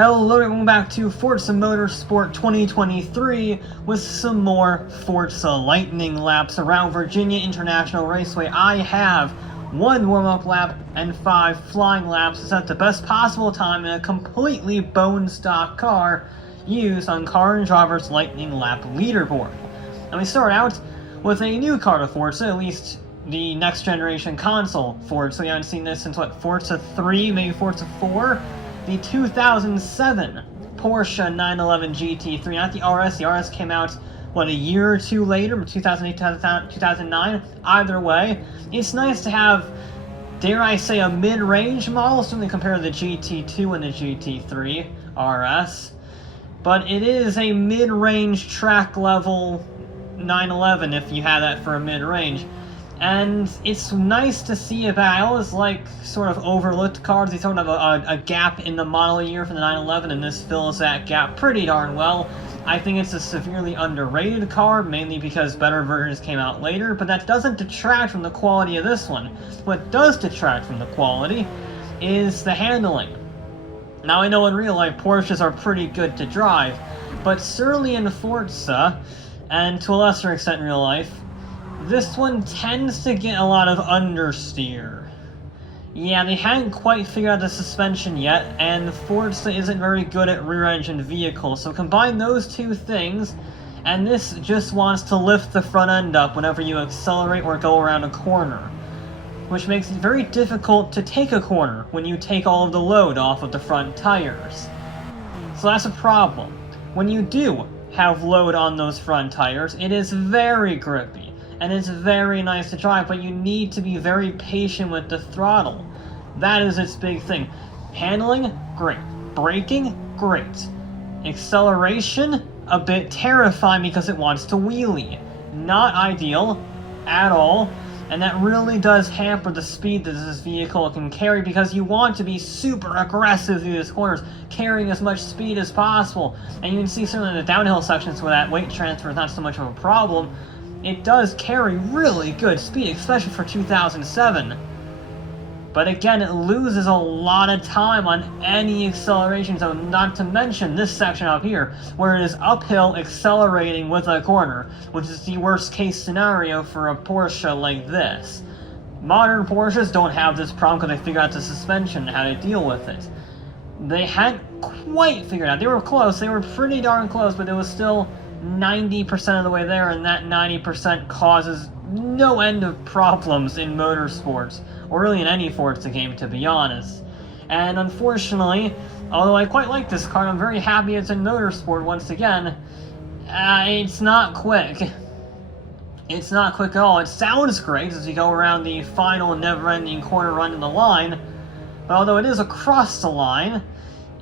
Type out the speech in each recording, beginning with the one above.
Hello and welcome back to Forza Motorsport 2023 with some more Forza lightning laps around Virginia International Raceway. I have 1 warm-up lap and 5 flying laps to set the best possible time in a completely bone stock car used on Car and Driver's Lightning Lap leaderboard. And we start out with a new car to Forza, at least the next generation console Forza. We haven't seen this since what, Forza 3, maybe Forza 4? The 2007 Porsche 911 GT3, not the RS. The RS came out, what, a year or two later, 2008, 2009? Either way, it's nice to have, dare I say, a mid-range model, certainly compared to the GT2 and the GT3 RS. But it is a mid-range track level 911 if you have that for a mid-range. And it's nice to see about, I always like sort of overlooked cars. They sort of have a gap in the model year for the 911, and this fills that gap pretty darn well. I think it's a severely underrated car, mainly because better versions came out later, but that doesn't detract from the quality of this one. What does detract from the quality is the handling. Now, I know in real life Porsches are pretty good to drive, but certainly in Forza, and to a lesser extent in real life, this one tends to get a lot of understeer. Yeah, they hadn't quite figured out the suspension yet, and Forza isn't very good at rear-engine vehicles, so combine those two things, and this just wants to lift the front end up whenever you accelerate or go around a corner, which makes it very difficult to take a corner when you take all of the load off of the front tires. So that's a problem. When you do have load on those front tires, it is very grippy. And it's very nice to drive, but you need to be very patient with the throttle. That is its big thing. Handling, great. Braking, great. Acceleration, a bit terrifying because it wants to wheelie. Not ideal at all, and that really does hamper the speed that this vehicle can carry because you want to be super aggressive through these corners, carrying as much speed as possible. And you can see some of the downhill sections where that weight transfer is not so much of a problem. It does carry really good speed, especially for 2007. But again, it loses a lot of time on any acceleration zone, not to mention this section up here, where it is uphill accelerating with a corner, which is the worst case scenario for a Porsche like this. Modern Porsches don't have this problem because they figured out the suspension and how to deal with it. They hadn't quite figured out. They were close, they were pretty darn close, but it was still 90% of the way there, and that 90% causes no end of problems in motorsports, or really in any Forza game, to be honest. And unfortunately, although I quite like this car, I'm very happy it's in motorsport once again, it's not quick. It's not quick at all. It sounds great as you go around the final never-ending corner run in the line, but although it is across the line,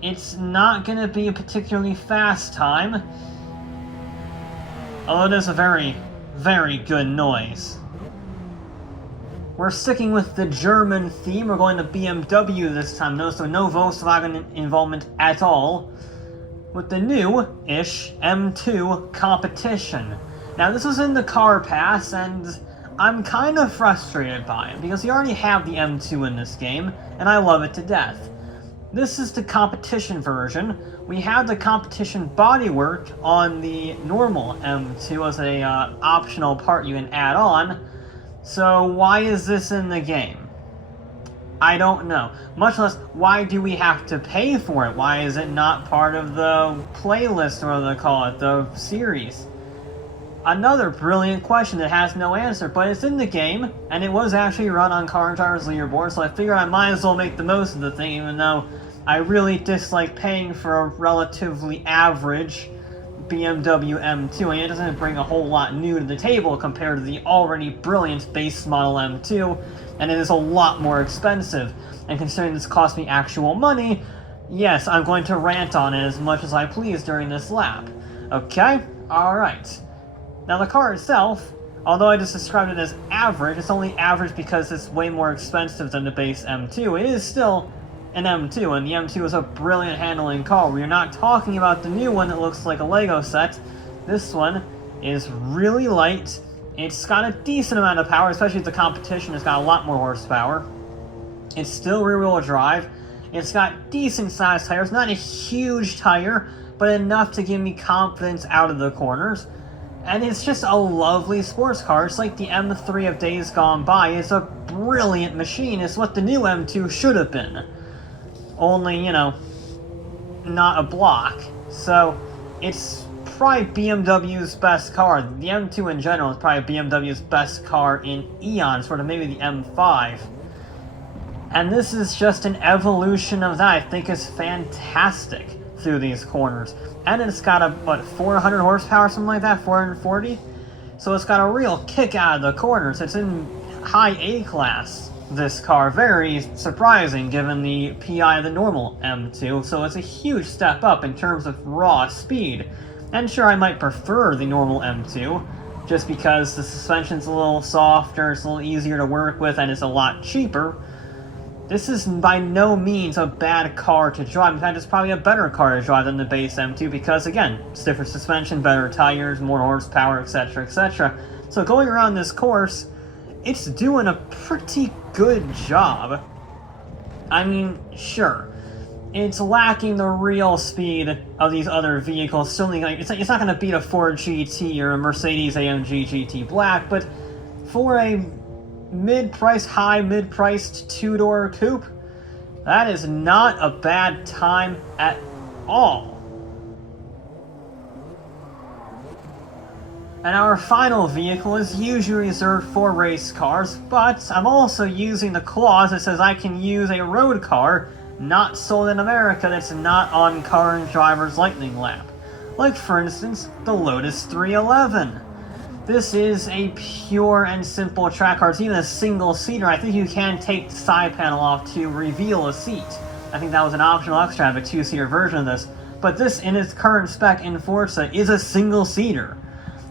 it's not going to be a particularly fast time. Although it is a very, very good noise. We're sticking with the German theme. We're going to BMW this time, though, so no Volkswagen involvement at all. With the new-ish M2 competition. Now, this was in the car pass, and I'm kind of frustrated by it, because you already have the M2 in this game, and I love it to death. This is the competition version. We have the competition bodywork on the normal M2 as a optional part you can add on. So why is this in the game? I don't know. Much less, why do we have to pay for it? Why is it not part of the playlist, or what they call it, the series? Another brilliant question that has no answer, but it's in the game, and it was actually run on Car and Driver's leaderboard, so I figured I might as well make the most of the thing, even though I really dislike paying for a relatively average BMW M2, and it doesn't bring a whole lot new to the table compared to the already brilliant base model M2, and it is a lot more expensive. And considering this cost me actual money, yes, I'm going to rant on it as much as I please during this lap. Okay? Alright. Now the car itself, although I just described it as average, it's only average because it's way more expensive than the base M2. It is still an M2, and the M2 is a brilliant handling car. We're not talking about the new one that looks like a Lego set. This one is really light. It's got a decent amount of power, especially if the competition has got a lot more horsepower. It's still rear-wheel drive. It's got decent sized tires, not a huge tire, but enough to give me confidence out of the corners. And it's just a lovely sports car. It's like the M3 of days gone by. It's a brilliant machine. It's what the new M2 should have been. Only, you know, not a block. So, it's probably BMW's best car. The M2 in general is probably BMW's best car in eons, sort of maybe the M5. And this is just an evolution of that. I think is fantastic through these corners. And it's got a, what, 400 horsepower, something like that, 440? So it's got a real kick out of the corners. It's in high A class, this car. Very surprising given the PI of the normal M2. So it's a huge step up in terms of raw speed. And sure, I might prefer the normal M2, just because the suspension's a little softer, it's a little easier to work with, and it's a lot cheaper. This is by no means a bad car to drive. In fact, it's probably a better car to drive than the base M2 because, again, stiffer suspension, better tires, more horsepower, etc., etc. So going around this course, it's doing a pretty good job. I mean, sure, it's lacking the real speed of these other vehicles. Certainly, it's not going to beat a Ford GT or a Mercedes AMG GT Black, but for a high mid-priced two-door coupe, that is not a bad time at all. And our final vehicle is usually reserved for race cars, but I'm also using the clause that says I can use a road car not sold in America that's not on Car and Driver's Lightning Lap. Like, for instance, the Lotus 311. This is a pure and simple track car. It's even a single-seater. I think you can take the side panel off to reveal a seat. I think that was an optional extra. I have a two-seater version of this. But this, in its current spec in Forza, is a single-seater.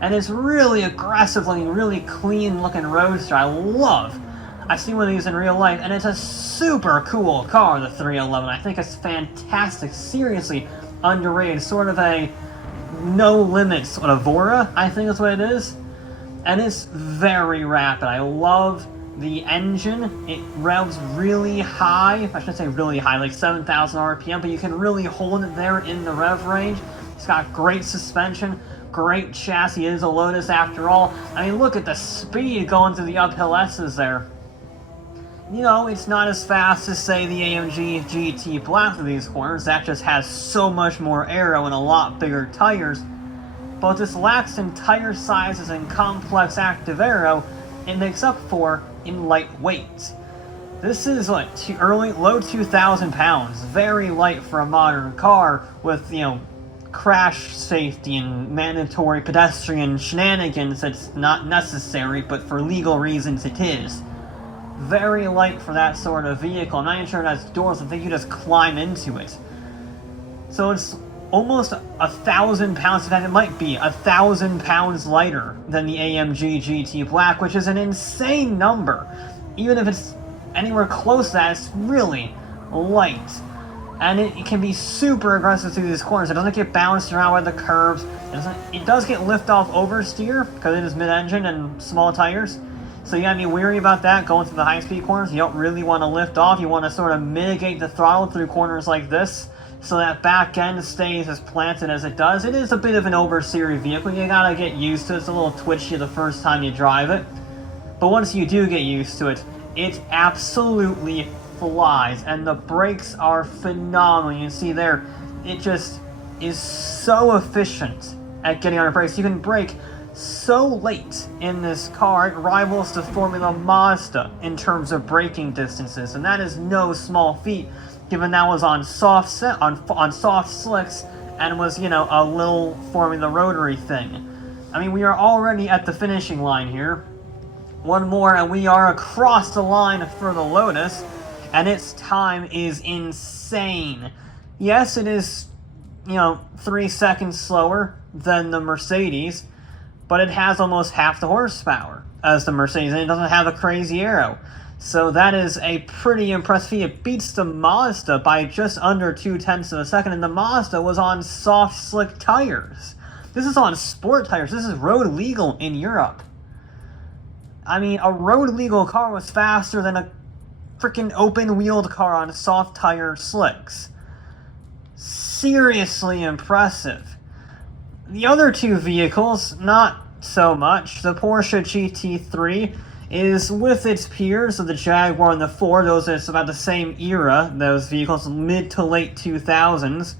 And it's really aggressive-looking, really clean-looking roadster. I've seen one of these in real life, and it's a super cool car, the 311. I think it's fantastic. Seriously underrated. Sort of a no-limit sort of Vora, I think is what it is. And it's very rapid. I love the engine. It revs really high. I should say really high, like 7,000 RPM, but you can really hold it there in the rev range. It's got great suspension, great chassis. It is a Lotus after all. I mean, look at the speed going through the uphill S's there. You know, it's not as fast as, say, the AMG GT Black through these corners. That just has so much more aero and a lot bigger tires. But this lacks in tire sizes and complex active aero it makes up for in lightweight. This is like low 2,000 pounds, very light for a modern car with, you know, crash safety and mandatory pedestrian shenanigans that's not necessary, but for legal reasons it is. Very light for that sort of vehicle. I'm not even sure it has doors. I think you just climb into it. So it's almost 1,000 pounds. In fact, it might be 1,000 pounds lighter than the AMG GT Black, which is an insane number. Even if it's anywhere close to that, it's really light. And it can be super aggressive through these corners. It doesn't get bounced around by the curves. It does get lift-off oversteer because it is mid-engine and small tires. So you gotta be wary about that going through the high-speed corners. You don't really want to lift off. You want to sort of mitigate the throttle through corners like this so that back end stays as planted as it does. It is a bit of an oversteery vehicle. You gotta get used to it. It's a little twitchy the first time you drive it. But once you do get used to it, it absolutely flies. And the brakes are phenomenal. You can see there, it just is so efficient at getting on the brakes. You can brake so late in this car, it rivals the Formula Mazda in terms of braking distances, and that is no small feat, given that was on soft slicks and was, you know, a little Formula rotary thing. I mean, we are already at the finishing line here. One more, and we are across the line for the Lotus, and its time is insane. Yes, it is, you know, 3 seconds slower than the Mercedes, but it has almost half the horsepower as the Mercedes, and it doesn't have a crazy aero. So that is a pretty impressive feat. It beats the Mazda by just under 0.2 of a second, and the Mazda was on soft, slick tires. This is on sport tires. This is road legal in Europe. I mean, a road legal car was faster than a freaking open-wheeled car on soft tire slicks. Seriously impressive. The other two vehicles, not so much. The Porsche GT3 is with its peers of the Jaguar and the Ford. Those are about the same era, those vehicles, mid to late 2000s.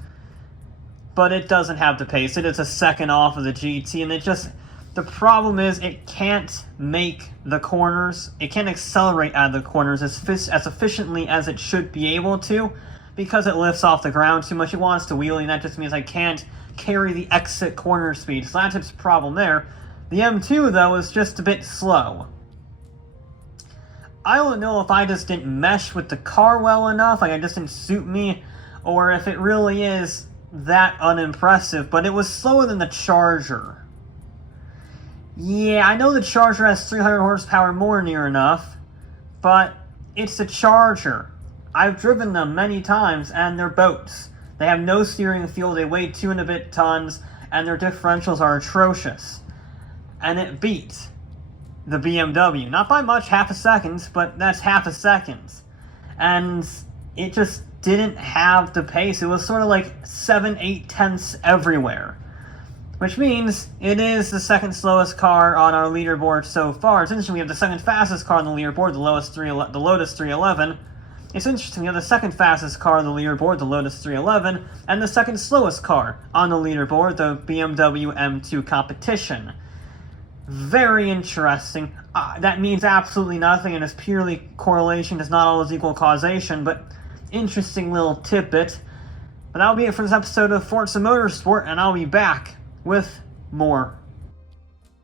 But it doesn't have the pace. It is a second off of the GT, and the problem is it can't make the corners. It can't accelerate out of the corners as efficiently as it should be able to, because it lifts off the ground too much. It wants to wheelie, and that just means I can't carry the exit corner speed. So that's its problem there. The M2, though, is just a bit slow. I don't know if I just didn't mesh with the car well enough, like it just didn't suit me, or if it really is that unimpressive, but it was slower than the Charger. Yeah, I know the Charger has 300 horsepower more near enough, but it's the Charger. I've driven them many times, and they're boats. They have no steering feel, they weigh 2 and a bit tons, and their differentials are atrocious. And it beat the BMW. Not by much, half a second, but that's half a second. And it just didn't have the pace. It was sort of like 7, 8 tenths everywhere. Which means it is the second slowest car on our leaderboard so far. It's interesting we have the second fastest car on the leaderboard, the Lotus 311. It's interesting we have the second fastest car on the leaderboard, the Lotus 311, and the second slowest car on the leaderboard, the BMW M2 Competition. Very interesting. That means absolutely nothing, and is purely correlation, does not always equal causation, but interesting little tidbit. But that'll be it for this episode of Forza Motorsport, and I'll be back with more